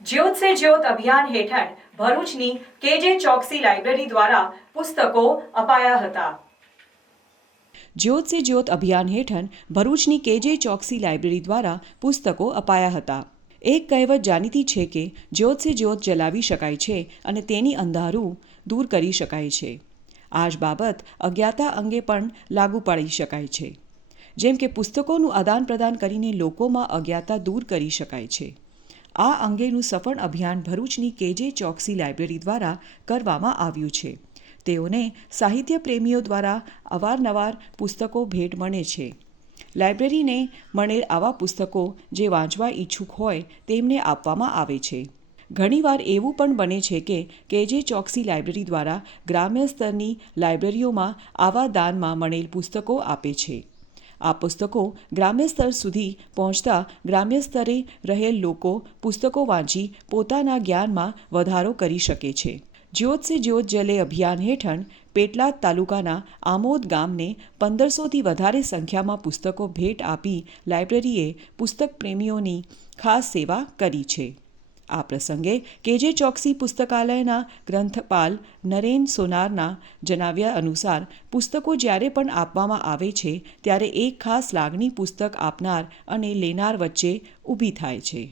જ્યોત સે જ્યોત અભિયાન હેઠળ ભરૂચની કેજે ચોકસી લાઇબ્રેરી દ્વારા પુસ્તકો અપાયા હતા। જ્યોત સે જ્યોત અભિયાન હેઠળ ભરૂચની કેજે ચોકસી લાઇબ્રેરી દ્વારા પુસ્તકો અપાયા હતા। એક કહેવત જાણીતી છે કે જ્યોત સે જ્યોત જલાવી શકાય છે અને તેની અંધારું દૂર કરી શકાય છે। આ જ બાબત અજ્ઞાતા અંગે પણ લાગુ પાડી શકાય છે। જેમ કે પુસ્તકોનું આદાન પ્રદાન કરીને લોકોમાં અજ્ઞાતા દૂર કરી શકાય છે। આ અંગેનું સફળ અભિયાન ભરૂચની કેજે ચોકસી લાઇબ્રેરી દ્વારા કરવામાં આવ્યું છે। તેઓને સાહિત્ય પ્રેમીઓ દ્વારા અવારનવાર પુસ્તકો ભેટ મળે છે। લાઇબ્રેરીને મળેલ આવા પુસ્તકો જે વાંચવા ઈચ્છુક હોય તેમને આપવામાં આવે છે। ઘણીવાર એવું પણ બને છે કે કેજે ચોકસી લાઇબ્રેરી દ્વારા ગ્રામ્ય સ્તરની લાઇબ્રેરીઓમાં આવા દાનમાં મળેલ પુસ્તકો આપે છે। આ પુસ્તકો ગ્રામ્ય સ્તર સુધી પહોંચતા ગ્રામ્ય સ્તરે રહેલ લોકો પુસ્તકો વાંચી પોતાના જ્ઞાનમાં વધારો કરી શકે છે। જ્યોત સે જ્યોત જલે અભિયાન હેઠળ પેટલાદ તાલુકાના આમોદ ગામને 1500થી વધારે સંખ્યામાં પુસ્તકો ભેટ આપી લાઇબ્રેરીએ પુસ્તક પ્રેમીઓની ખાસ સેવા કરી છે। આ પ્રસંગે કેજે ચોકસી પુસ્તકાલયના ગ્રંથપાલ નરેન સોનારના જણાવ્યા અનુસાર પુસ્તકો જ્યારે પણ આપવામાં આવે છે ત્યારે એક ખાસ લાગણી પુસ્તક આપનાર અને લેનાર વચ્ચે ઊભી થાય છે।